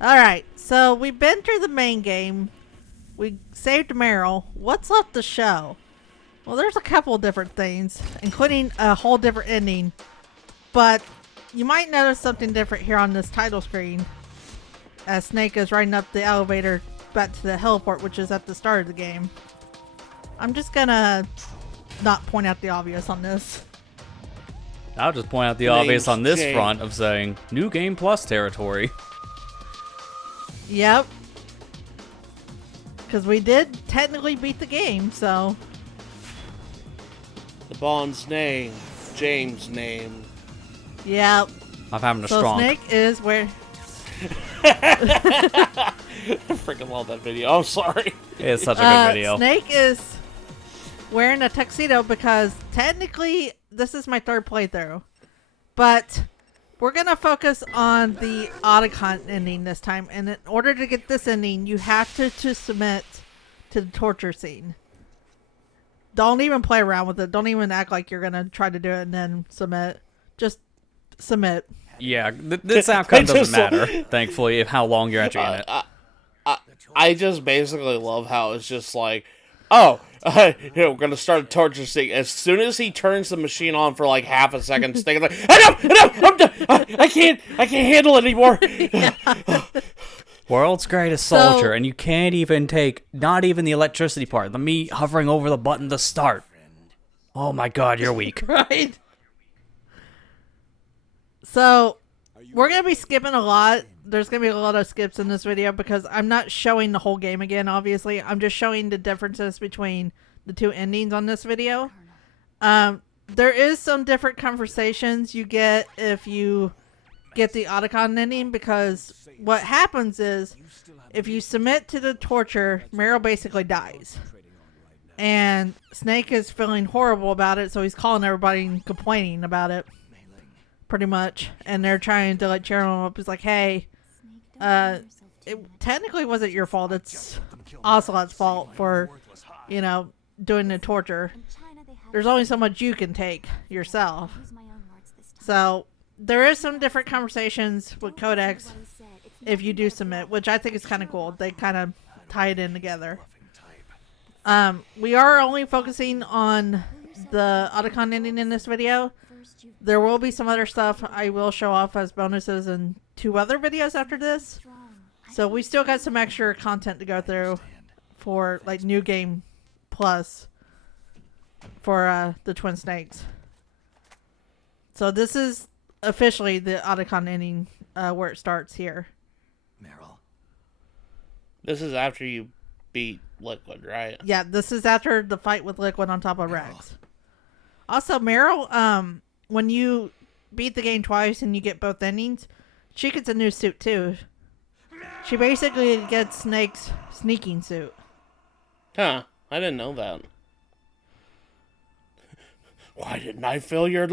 Alright, so we've been through the main game. We saved Meryl. What's left to show? Well, there's a couple of different things, including a whole different ending. But you might notice something different here on this title screen as Snake is riding up the elevator back to the heliport, which is at the start of the game. I'm just gonna not point out the obvious on this. I'll just point out the obvious on this front of saying New Game Plus territory. Yep. Because we did technically beat the game, so... The Bond's name, James' name. Yep. I'm having a so strong... Snake is where... I freaking love that video. I'm sorry. It's such a good video. Snake is wearing a tuxedo because technically this is my third playthrough. But we're going to focus on the Otacon ending this time. And in order to get this ending, you have to submit to the torture scene. Don't even play around with it. Don't even act like you're going to try to do it and then submit. Just submit. Yeah, this outcome doesn't matter, thankfully, of how long you're actually in it. I just basically love how it's just like, oh, we're going to start a torture scene. As soon as he turns the machine on for like half a second, Snake's like, enough, I'm done. I can't handle it anymore. World's greatest soldier, and you can't even take, not even the electricity part, the me hovering over the button to start. Oh my god, you're weak. Right? So, we're going to be skipping a lot. There's going to be a lot of skips in this video because I'm not showing the whole game again, obviously. I'm just showing the differences between the two endings on this video. There is some different conversations you get if you get the Otacon ending, because what happens is if you submit to the torture, Meryl basically dies. And Snake is feeling horrible about it, so he's calling everybody and complaining about it. Pretty much. And they're trying to like cheer him up. It's like, hey, it technically wasn't your fault. It's Ocelot's fault for, you know, doing the torture. There's only so much you can take yourself. So there is some different conversations with Codex if you do submit, which I think is kind of cool. They kind of tie it in together. We are only focusing on the Otacon ending in this video. There will be some other stuff I will show off as bonuses in 2 other videos after this. So we still got some extra content to go through for like New Game Plus for the Twin Snakes. So this is officially the Otacon ending where it starts here. Meryl. This is after you beat Liquid, right? Yeah, this is after the fight with Liquid on top of Rex. Also, Meryl, when you beat the game twice and you get both endings, she gets a new suit too. She basically gets Snake's sneaking suit. Huh. I didn't know that. Why didn't I fill your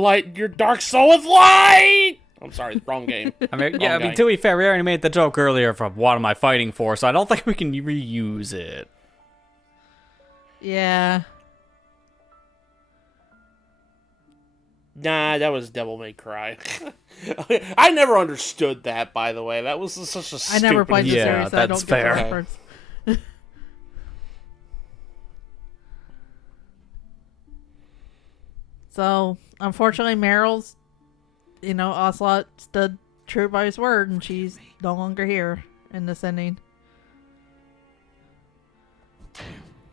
dark soul with light? I'm sorry, wrong game. I mean, to be fair, we already made the joke earlier from what am I fighting for, so I don't think we can reuse it. Yeah. Nah, that was Devil May Cry. I never understood that, by the way. That was such a stupid... I never played the series, so I that's don't fair. get the reference. So, unfortunately, Meryl's, Ocelot stood true by his word, and she's no longer here in this ending.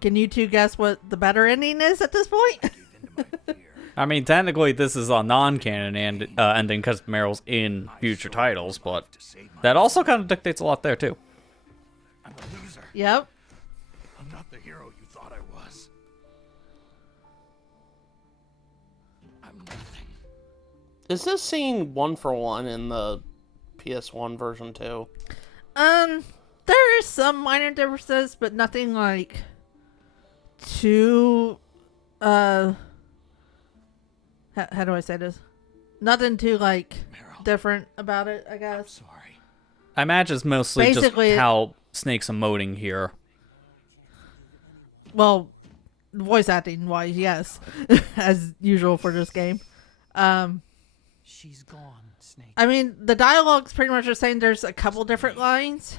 Can you two guess what the better ending is at this point? I mean, technically, this is a non-canon ending because Meryl's in future titles, but that also kind of dictates a lot there, too. I'm a loser. Yep. I'm not the hero you thought I was. I'm nothing. Is this scene 1-for-1 in the PS1 version too? There is some minor differences, but nothing like too, how do I say this? Nothing too, like, Meryl. different about it, I guess. Sorry. I imagine it's mostly Basically, just how Snake's emoting here. Well, voice acting wise, yes, as usual for this game. She's gone, Snake. I mean, the dialogue's pretty much the same. There's a couple different lines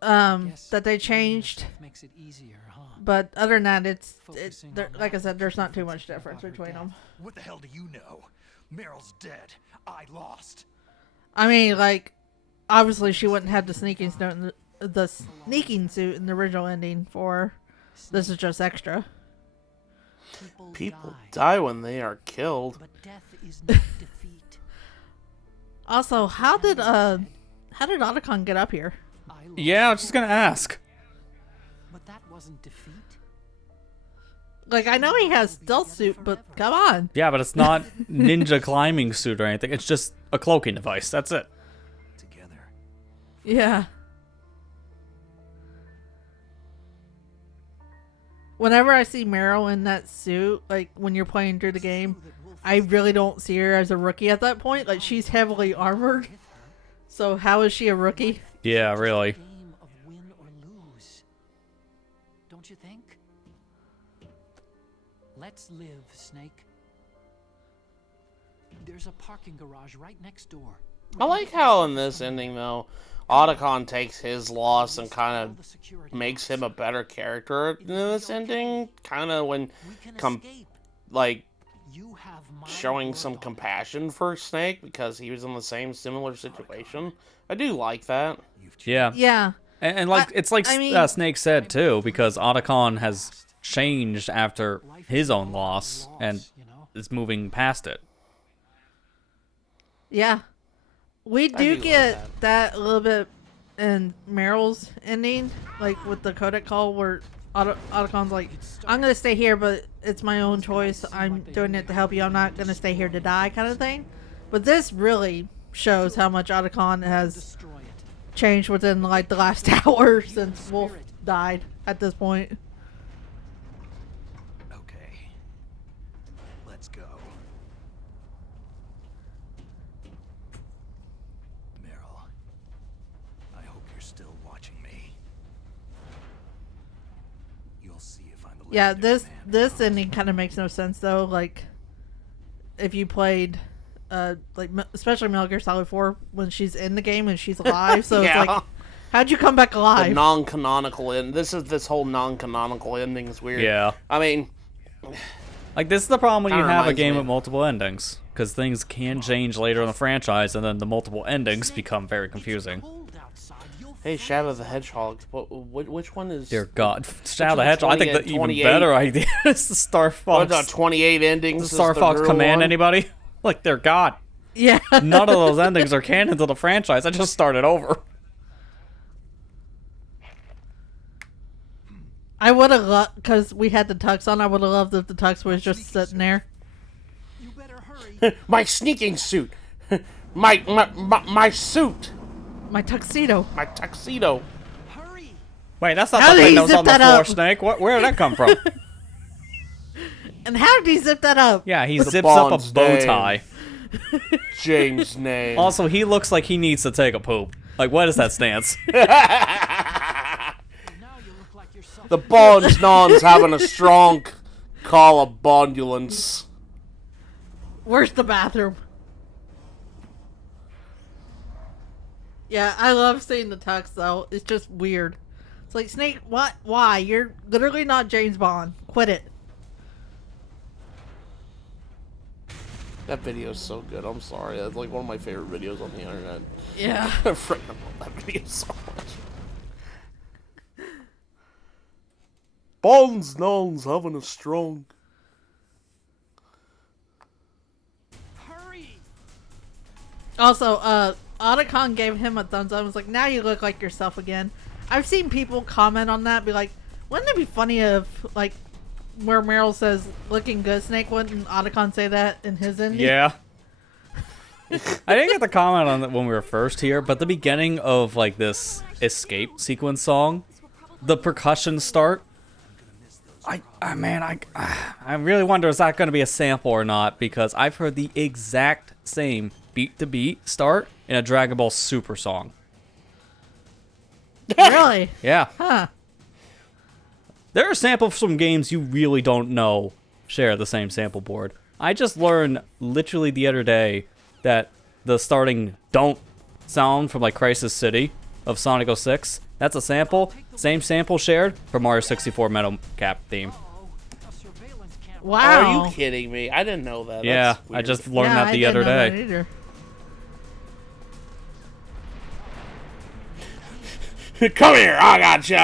that they changed. Makes it easier, huh? But other than that, like I said, there's not too much difference between them. What the hell do you know? Meryl's dead. I lost. I mean, like, obviously she wouldn't have the sneaking suit in the sneaking suit in the original ending for her. This is just extra. People die when they are killed. But death is not defeat. Also, how did Otacon get up here? Yeah, I was just gonna ask. But that wasn't defeat. Like, I know he has stealth suit, but come on. Yeah, but it's not ninja climbing suit or anything. It's just a cloaking device. That's it. Together. Yeah. Whenever I see Meryl in that suit, like when you're playing through the game, I really don't see her as a rookie at that point. Like, she's heavily armored. So how is she a rookie? Yeah, really. Game of win or lose. Don't you think? Let's live, Snake. There's a parking garage right next door. I like how in this ending, though, Otacon takes his loss and kind of makes him a better character in this ending. Kind of when, like, showing some compassion for Snake because he was in the same similar situation. I do like that. Yeah. Yeah. And like, it's like I mean, Snake said, too, because Otacon has changed after his own loss and is moving past it. Yeah. We do like get that a little bit in Meryl's ending, like with the codec call where Otacon's like, I'm going to stay here, but it's my own choice. I'm doing it to help you. I'm not going to stay here to die kind of thing. But this really shows how much Otacon has changed within like the last hour since Wolf died at this point. Okay. Let's go. Meryl, I hope you're still watching me. You'll see if I'm the Yeah, legendary man, this Meryl. ending kind of makes no sense though. Like, if you played, especially Metal Gear Solid 4 when she's in the game and she's alive, so Yeah. it's like, how'd you come back The alive? non-canonical end. This whole non-canonical ending is weird. Yeah. I mean, Like, this is the problem when you Kinda have a reminds game me. with multiple endings. Because things can change later in the franchise, and then the multiple endings become very confusing. Cold outside, you'll hey, Shadow the Hedgehog. Which one is? Dear God. Shadow the Hedgehog, I think the even 28 better idea is the Star What, Fox. the 28 endings? The is Star Fox real Command, one? anybody? Like, dear God. Yeah. None of those endings are canon to the franchise. I just started over. I would have loved, because we had the tux on, I would have loved if the tux was just sitting there. You better hurry. My sneaking suit. My suit. My tuxedo. My tuxedo. Hurry. Wait, that's not How the did thing he that was zip on the that floor, up? Snake. Where did that come from? And how did he zip that up? Yeah, he The zips up a Bond's bow name. tie. James' name. Also, he looks like he needs to take a poop. Like, what is that stance? Now you look like yourself. The Bond's non's having a strong call of bondulance. Where's the bathroom? Yeah, I love seeing the tux though. It's just weird. It's like, Snake, what? Why? You're literally not James Bond. Quit it. That video is so good. I'm sorry. That's like one of my favorite videos on the internet. Yeah. I freaking love that video so much. Bond's non's having a strong. Hurry. Also, Otacon gave him a thumbs up. It was like, now you look like yourself again. I've seen people comment on that, be like, wouldn't it be funny if, like, where Meryl says, looking good, Snake, wouldn't Otacon say that in his ending? Yeah. I didn't get the comment on that when we were first here, but the beginning of, like, this escape sequence song, the percussion start, I really wonder, is that going to be a sample or not? Because I've heard the exact same beat-to-beat start in a Dragon Ball Super song. Really? Yeah. Huh. There are samples from games you really don't know share the same sample board. I just learned literally the other day that the starting "don't" sound from like Crisis City of Sonic 06, that's a sample, same sample shared from Mario 64 Metal Cap theme. Wow. Are you kidding me? I didn't know that. Yeah, That's I weird. just learned that I the didn't other know that day. either. Come here, I got you.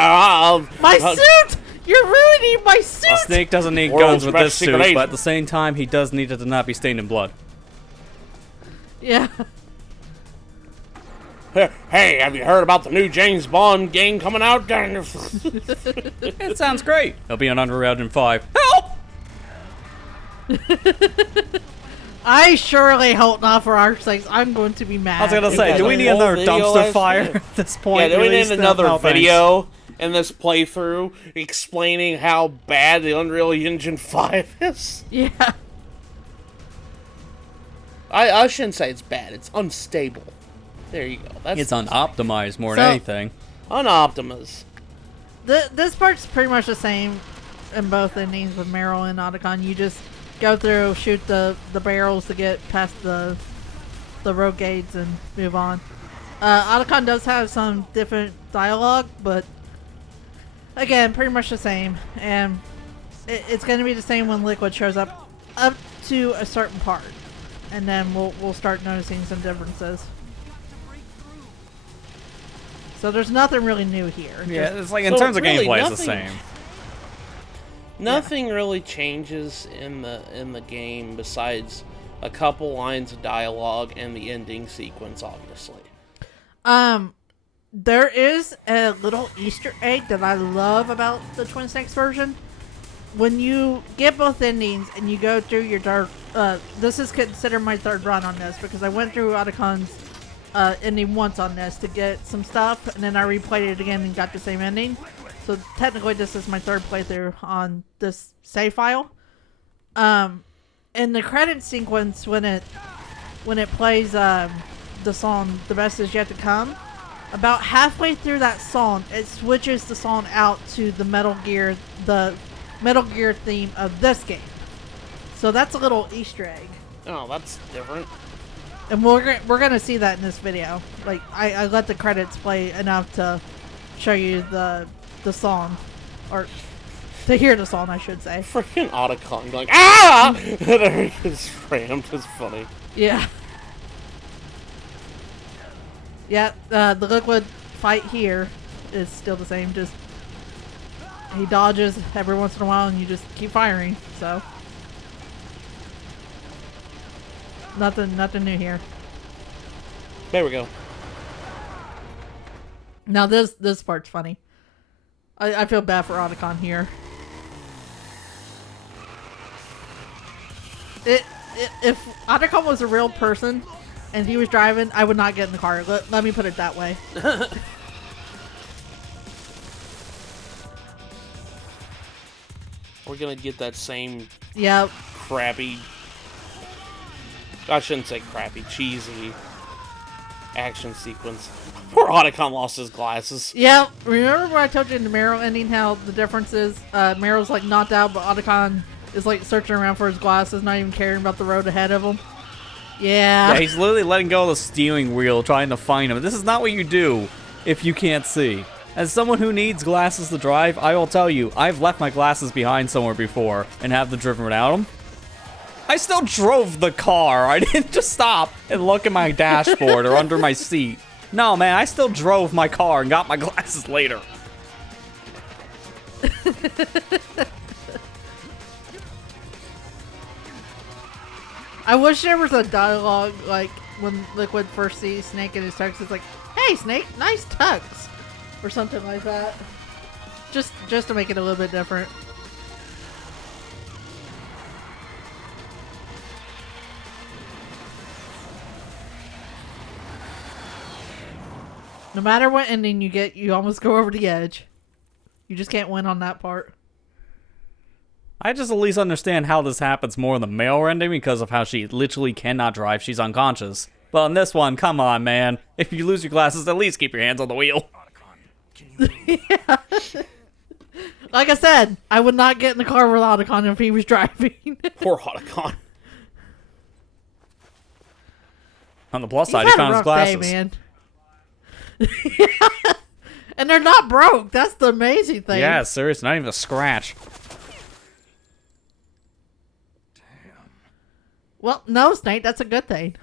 My suit! You're ruining my suit! A snake doesn't need World's guns with best this suit, secret agent. but at the same time, he does need it to not be stained in blood. Yeah. Hey, have you heard about the new James Bond game coming out? It sounds great. It'll be on Unreal Engine 5. Help! I surely hope not for our sakes. I'm going to be mad. I was gonna Yeah, say, do the we need whole another video dumpster last fire night. at this point? Yeah, do we Release need them? another No, thanks. video in this playthrough explaining how bad the Unreal Engine 5 is? Yeah. I shouldn't say it's bad. It's unstable. There you go. That's It's unoptimized more than So- anything. unoptimus. This part's pretty much the same in both endings with Meryl and Otacon. You just go through, shoot the barrels to get past the road gates and move on. Otacon does have some different dialogue, but again, pretty much the same. And it's going to be the same when Liquid shows up to a certain part, and then we'll start noticing some differences. So there's nothing really new here. Yeah, Just- it's like in So terms of really gameplay, it's the nothing- same. Nothing really changes in the game besides a couple lines of dialogue and the ending sequence, obviously. There is a little Easter egg that I love about the Twin Snakes version. When you get both endings and you go through your third, this is considered my third run on this because I went through Otacon's ending once on this to get some stuff, and then I replayed it again and got the same ending. So technically, this is my third playthrough on this save file. In the credit sequence, when it plays the song "The Best Is Yet to Come," about halfway through that song, it switches the song out to the Metal Gear theme of this game. So that's a little Easter egg. Oh, that's different. And we're gonna see that in this video. Like I let the credits play enough to show you the song, or to hear the song, I should say. Freaking Otacon going, ah! And he gets rammed. It's funny. Yeah. Yeah. The Liquid fight here is still the same. Just he dodges every once in a while, and you just keep firing. So nothing new here. There we go. Now this part's funny. I feel bad for Otacon here. If Otacon was a real person and he was driving, I would not get in the car. Let me put it that way. We're gonna get that same Yep. crappy. I shouldn't say crappy, cheesy action sequence. Poor Otacon lost his glasses. Yep. Remember when I told you in the Meryl ending how the difference is Meryl's like knocked out, but Otacon is like searching around for his glasses, not even caring about the road ahead of him. Yeah. Yeah, he's literally letting go of the steering wheel trying to find him. This is not what you do if you can't see. As someone who needs glasses to drive, I will tell you, I've left my glasses behind somewhere before and have them driven without them. I still drove the car. I didn't just stop and look at my dashboard or under my seat. No, man, I still drove my car and got my glasses later. I wish there was a dialogue like when Liquid first sees Snake in his tux. It's like, "Hey, Snake, nice tux," or something like that. Just to make it a little bit different. No matter what ending you get, you almost go over the edge. You just can't win on that part. I just at least understand how this happens more in the male ending because of how she literally cannot drive. She's unconscious. But in this one, come on, man. If you lose your glasses, at least keep your hands on the wheel. Yeah. Like I said, I would not get in the car with Otacon if he was driving. Poor Otacon. On the plus He's side, he had a found his rough glasses. day, man. Yeah. And they're not broke. That's the amazing thing. Yeah, seriously, not even a scratch. Well, no, Snake, that's a good thing.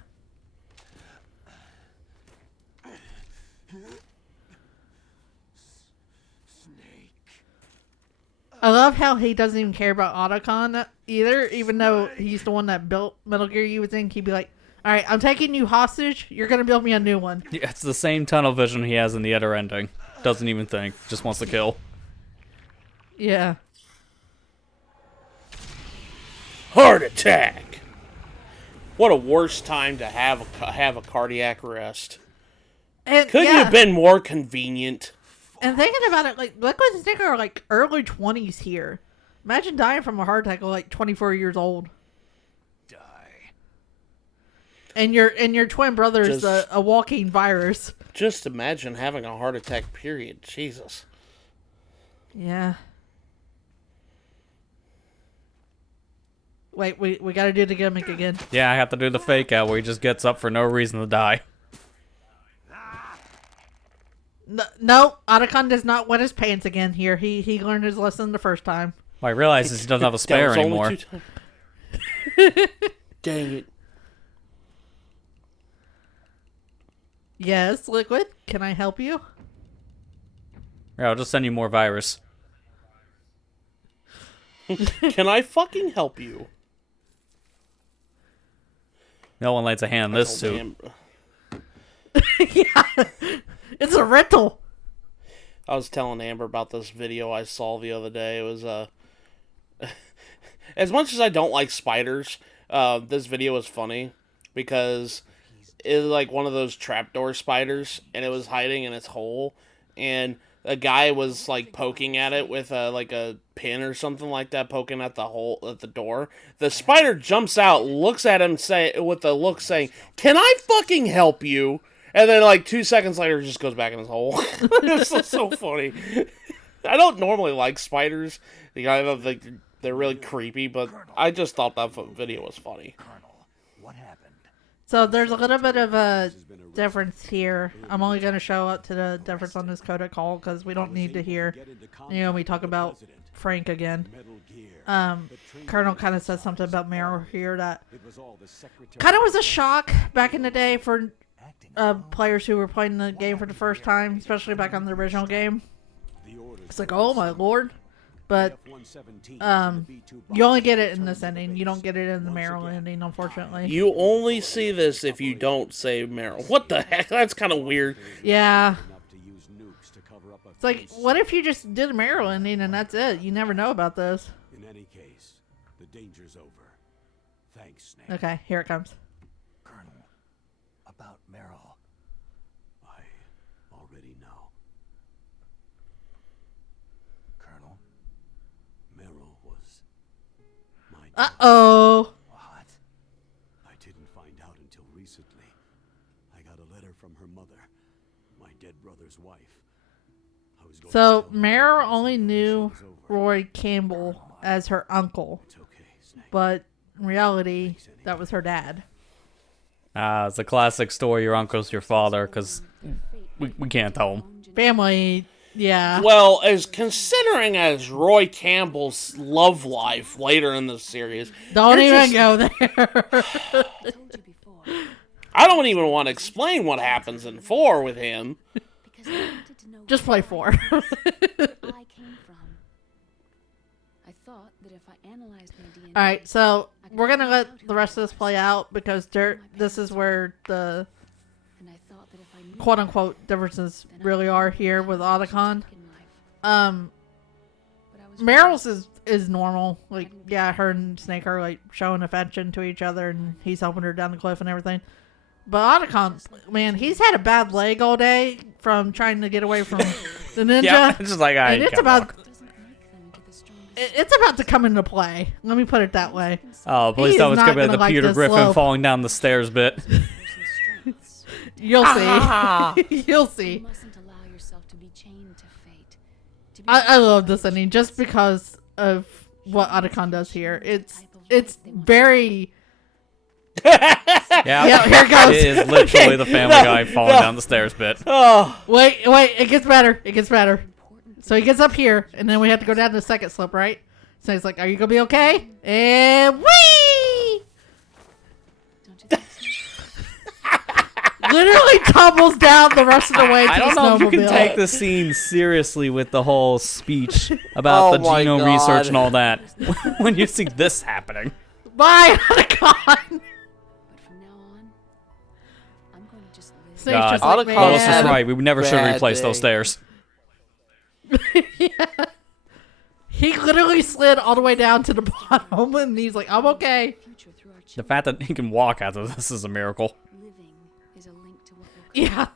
I love how he doesn't even care about Otacon either, even though he's the one that built Metal Gear. You would think he'd be like, all right, I'm taking you hostage. You're going to build me a new one. Yeah, it's the same tunnel vision he has in the other ending. Doesn't even think. Just wants to kill. Yeah. Heart attack. What a worse time to have a cardiac arrest. And Couldn't you have been more convenient? And thinking about it, like, Liquid and Snake are like early 20s here. Imagine dying from a heart attack at like 24 years old. Die. And your twin brother is a walking virus. Just imagine having a heart attack, period. Jesus. Yeah. Wait, we gotta do the gimmick again. Yeah, I have to do the fake out where he just gets up for no reason to die. No, Otacon does not wet his pants again here. He learned his lesson the first time. Well, I realizes he doesn't have a spare That was anymore. only 2 times. Dang it. Yes, Liquid, can I help you? Yeah, I'll just send you more virus. Can I fucking help you? No one lights a hand in this Oh, suit. Yeah, it's a rental. I was telling Amber about this video I saw the other day. It was as much as I don't like spiders, this video was funny because it was like one of those trapdoor spiders, and it was hiding in its hole, and a guy was like poking at it with like a pin or something like that, poking at the hole at the door. The spider jumps out, looks at him, with the look saying, "Can I fucking help you?" And then, like, 2 seconds later, it just goes back in his hole. It's so funny. I don't normally like spiders. I don't think they're really creepy, but I just thought that video was funny. Colonel, what happened? So there's a little bit of a difference here. I'm only going to show up to the difference on this codec call because we don't need to hear, we talk about Frank again. Colonel kind of said something about Meryl here that kind of was a shock back in the day for players who were playing the game for the first time, especially back on the original game. It's like, oh my lord. But you only get it in this ending. You don't get it in the Meryl ending, unfortunately. You only see this if you don't say Meryl. What the heck? That's kind of weird. Yeah. It's like, what if you just did a Meryl ending and that's it? You never know about this. In any case, the danger's over. Thanks, Snake. Okay, here it comes. Colonel, about Meryl. I already know. Colonel, Meryl was my Uh-oh. what? I didn't find out until recently. I got a letter from her mother, my dead brother's wife. I was going So, to tell her Meryl the only knew celebration was over. Roy Campbell as her uncle, It's okay, Snake. but in reality, that was her dad. It's a classic story. Your uncle's your father, because we can't tell him. Family, yeah. Well, as considering as Roy Campbell's love life later in the series, Don't you're even just- go there. I don't even want to explain what happens in 4 with him. Because I wanted to know Just play where 4. I came from. I thought that if I analyzed my DNA, Alright, so we're going to let the rest of this play out because this is where the and I thought that if I knew quote-unquote differences really are here with Otacon. in life, Um, but I was Meryl's is normal. Like, yeah, her and Snake are like showing affection to each other, and he's helping her down the cliff and everything. But Otacon, man, he's had a bad leg all day from trying to get away from the ninja. Yeah, it's just like, and it's about doesn't make them into the strongest. it's about to come into play. Let me put it that way. Oh, please He tell is it's going to not be gonna the like Peter this Griffin slope. falling down the stairs bit. Person's strengths. You'll see. You'll You see. mustn't allow yourself to be chained to fate. To be I love this ending just because of what Otacon does here. It's very Yeah, Yeah, here it goes. It is literally the Family Guy falling down the stairs bit. Oh, Wait, it gets better. It gets better. So he gets up here, and then we have to go down to the second slope, right? So he's like, are you going to be okay? And whee! Don't you think so? Literally tumbles down the rest of the way to I don't the know if you can snowmobile. take the scene seriously with the whole speech about Oh the my genome God. research and all that when you see this happening. Bye, Otacon! But from now on, I'm going to just live. Snake's God. just like, Otacon Carlos had was a right. We never should bad replace those day. stairs. yeah. He literally slid all the way down to the bottom, and he's like, I'm okay. Future through our The children. fact that he can walk after this is a miracle. Living is a link to what will come. Yeah.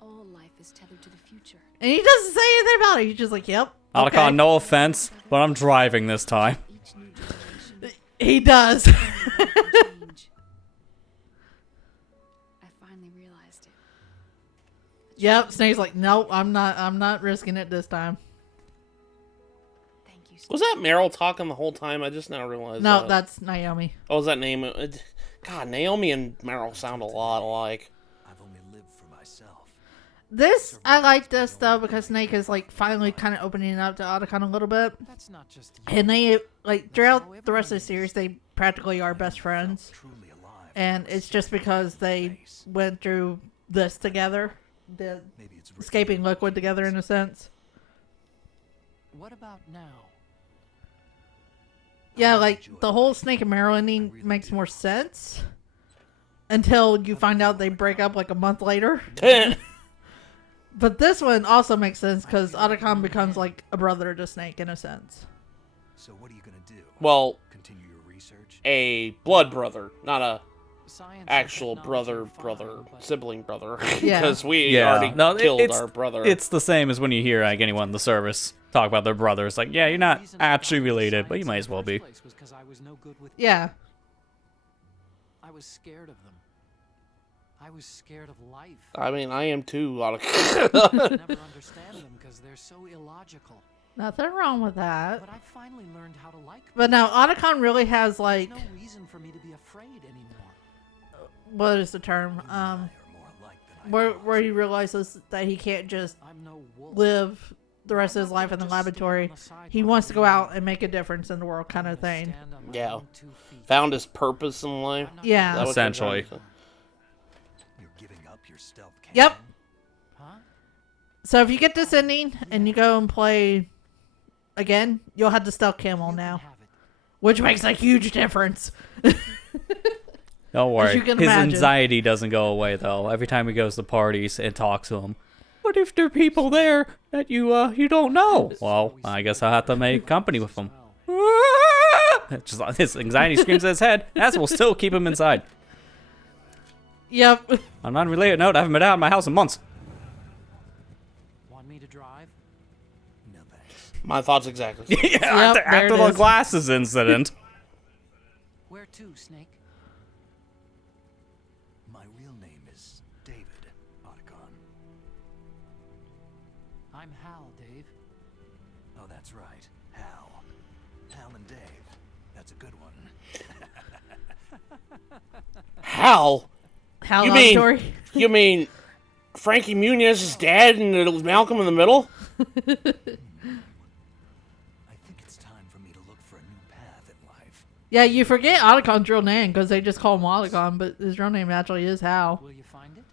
All life is tethered to the future. And he doesn't say anything about it. He's just like, yep. Otacon, Okay. no offense, but I'm driving this time. Each new generation He does. can change. I finally realized it. Yep. Snake's like, nope, I'm not risking it this time. Thank you. was that Meryl talking the whole time? I just now realized. No, that. that's Naomi. Oh, was that name? God, Naomi and Meryl sound a lot alike. I've only lived for myself. This, I like this though because Snake is like finally kind of opening up to Otacon a little bit. That's not just And they, like, throughout the rest of the series, they practically are best friends. truly alive. And it's just because they went through this together. The Maybe it's escaping liquid together in a sense. What about now? Yeah, like, the whole Snake and Meryl ending makes more sense. Until you find out they break up like a month later. But this one also makes sense because Otacon becomes like a brother to Snake in a sense. So what are you gonna do? Well, Continue your research? a blood brother, not a Science and actual technology brother, are fine, brother, but sibling brother. Yeah. Because we Yeah. already No, killed it's- our brother. It's the same as when you hear like anyone in the service talk about their brothers. Like, yeah, you're not actually related, but you might as well be. Was 'cause I was no good with Yeah. I was scared of them. I was scared of life. I mean, I am too. I never understand them because they're so illogical. Nothing wrong with that. But I finally learned how to like them. But now Otacon really has like, There's no reason for me to be afraid anymore. what is the term? They are more alike than I Where he realizes that he can't just I'm no wolf. live the rest of his life in the laboratory. He wants to go out and make a difference in the world, kind of thing. Stand on my Yeah. own 2 feet. Found his purpose in life. I'm not Yeah. Is that what you're Essentially. trying to say? You're giving up your stealth cannon? Yep. Huh? So if you get this ending and you go and play again, you'll have the stealth camel You can now, have it. which makes a huge difference. Don't worry. you can His imagine. anxiety doesn't go away though. Every time he goes to parties and talks to them. What if there are people there that you don't know? Well, I guess I'll have to make company with them. Just his anxiety screams at his head. That will still keep him inside. Yep. On an unrelated note, I haven't been out of my house in months. Want me to drive? No thanks. My thoughts exactly. Yeah, Yep, there after it the is. glasses incident. Where to, Snake? My real name is David Otacon. I'm Hal, Dave. Oh, that's right. Hal. Hal and Dave. That's a good one. Hal? How You long mean- story? You mean Frankie Muniz's dad and it was Malcolm in the Middle? I think it's time for me to look for a new path in life. Yeah, you forget Otacon's real name because they just call him Otacon, but his real name actually is Hal. Will you find it?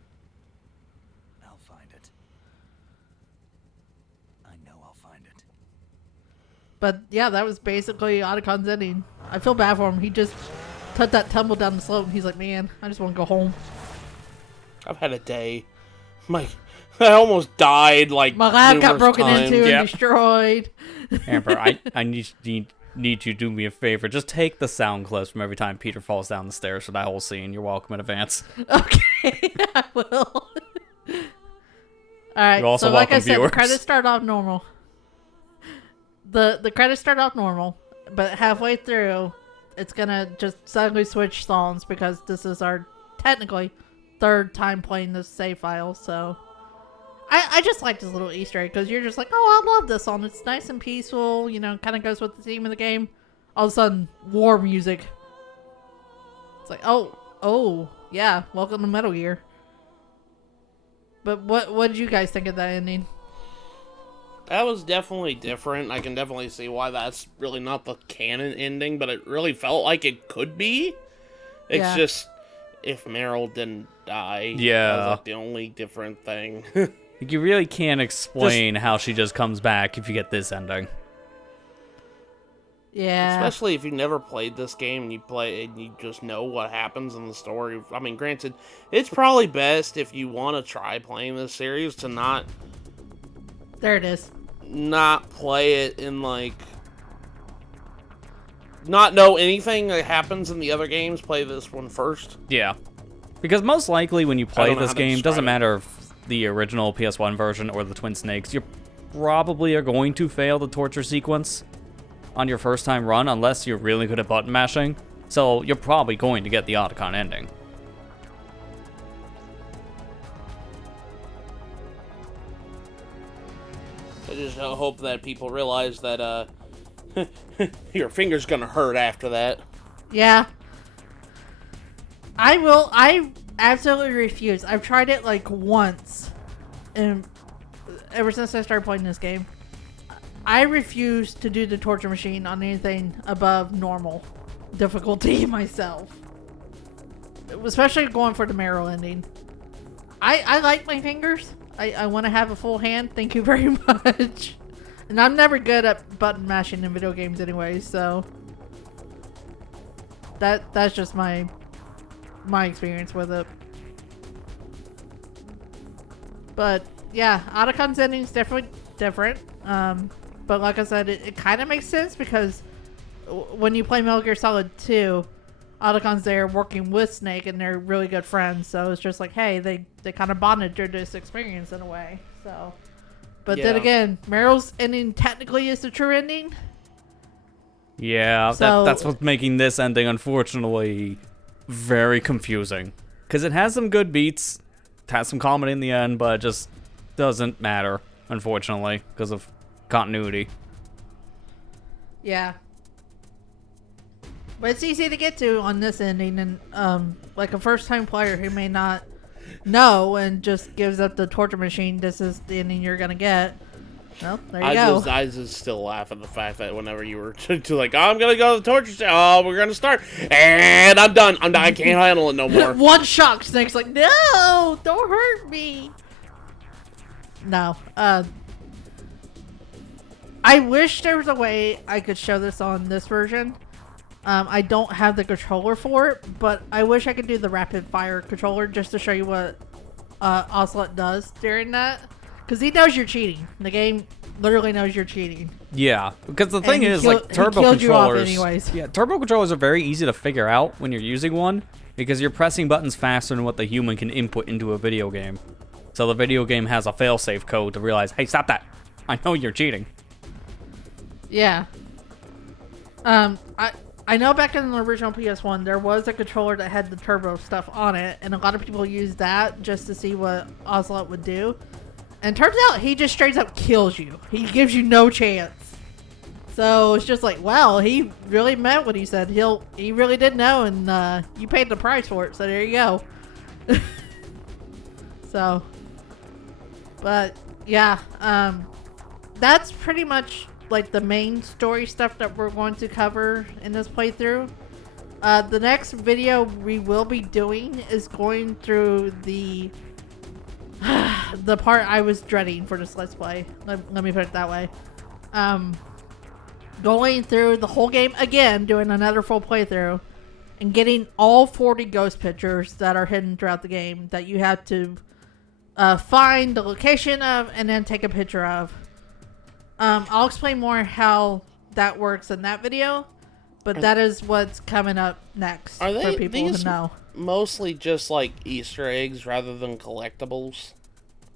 I'll find it. I know I'll find it. But yeah, that was basically Otacon's ending. I feel bad for him. He just took that tumble down the slope and he's like, man, I just want to go home. I've had a day. I almost died like My lab got numerous broken times. into Yep. and destroyed. Amber, I need you to do me a favor. Just take the sound clips from every time Peter falls down the stairs for that whole scene. You're welcome in advance. Okay, I will. Alright, You're also so like I welcome, said, viewers. the credits start off normal. The credits start off normal, but halfway through, it's gonna just suddenly switch songs because this is our, technically, third time playing this save file, so... I just like this little Easter egg because you're just like, oh, I love this song. It's nice and peaceful, you know, kind of goes with the theme of the game. All of a sudden, war music. It's like, oh, Oh, yeah. Welcome to Metal Gear. But what did you guys think of that ending? That was definitely different. I can definitely see why that's really not the canon ending, but it really felt like it could be. It's just, if Meryl didn't die, that was like the only different thing. You really can't explain how she just comes back if you get this ending. Yeah. Especially if you never played this game and you just know what happens in the story. I mean, granted, it's probably best if you want to try playing this series to not There it is. not play it in, like, not know anything that happens in the other games. Play this one first. Yeah. Because most likely when you play this how to game, describe doesn't it. matter if the original PS1 version or the Twin Snakes, you probably are going to fail the torture sequence on your first time run unless you're really good at button mashing. So you're probably going to get the Otacon ending. I just hope that people realize that your finger's gonna hurt after that. Yeah. I absolutely refuse. I've tried it like once, and ever since I started playing this game, I refuse to do the torture machine on anything above normal difficulty myself. Especially going for the Meryl ending. I like my fingers. I want to have a full hand. Thank you very much. And I'm never good at button mashing in video games anyway, so that's just my experience with it. But yeah, Otacon's ending is definitely different. But like I said, it kind of makes sense because when you play Metal Gear Solid 2, Otacon's there working with Snake and they're really good friends. So it's just like, hey, they kind of bonded through this experience in a way. So, but then again, Meryl's ending technically is the true ending. Yeah, So- that's what's making this ending, unfortunately, very confusing. Because it has some good beats, it has some comedy in the end, but it just doesn't matter, unfortunately, because of continuity. Yeah. But it's easy to get to on this ending, and like a first-time player who may not know and just gives up the torture machine, this is the ending you're gonna get. Well, there you go. I just still laugh at the fact that whenever you were to like, oh, I'm gonna go to the torture station. Oh, we're gonna start, and I'm done. I can't handle it no more. One shock, Snake's like, no, don't hurt me. No. I wish there was a way I could show this on this version. I don't have the controller for it, but I wish I could do the rapid fire controller just to show you what Ocelot does during that. Because he knows you're cheating. The game literally knows you're cheating. Yeah, because the thing is, like, he turbo killed you off controllers. anyways. Yeah, turbo controllers are very easy to figure out when you're using one because you're pressing buttons faster than what the human can input into a video game. So the video game has a failsafe code to realize, hey, stop that! I know you're cheating. Yeah. I know back in the original PS1 there was a controller that had the turbo stuff on it, and a lot of people used that just to see what Ocelot would do. And it turns out he just straight up kills you. He gives you no chance. So it's just like, well, he really meant what he said. He really did know, and you paid the price for it. So there you go. So, but yeah, that's pretty much like the main story stuff that we're going to cover in this playthrough. The next video we will be doing is going through the part I was dreading for this Let's Play. Let me put it that way. Going through the whole game again, doing another full playthrough, and getting all 40 ghost pictures that are hidden throughout the game that you have to find the location of and then take a picture of. I'll explain more how that works in that video, but that is what's coming up next Are for they people these to know. mostly just like Easter eggs rather than collectibles?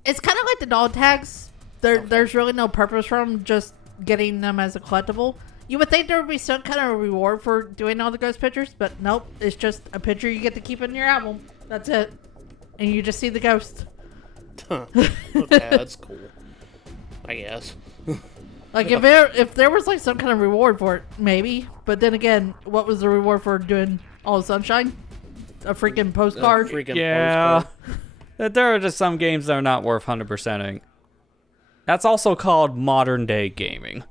It's kind of like the dog tags. There's really no purpose for them, just getting them as a collectible. You would think there would be some kind of reward for doing all the ghost pictures, but nope. It's just a picture you get to keep in your album. That's it. And you just see the ghost. Okay, that's cool. I guess. Like, if there was, like, some kind of reward for it, maybe. But then again, what was the reward for doing all the sunshine? a freaking postcard. Yeah. There are just some games that are not worth 100%ing. That's also called modern day gaming.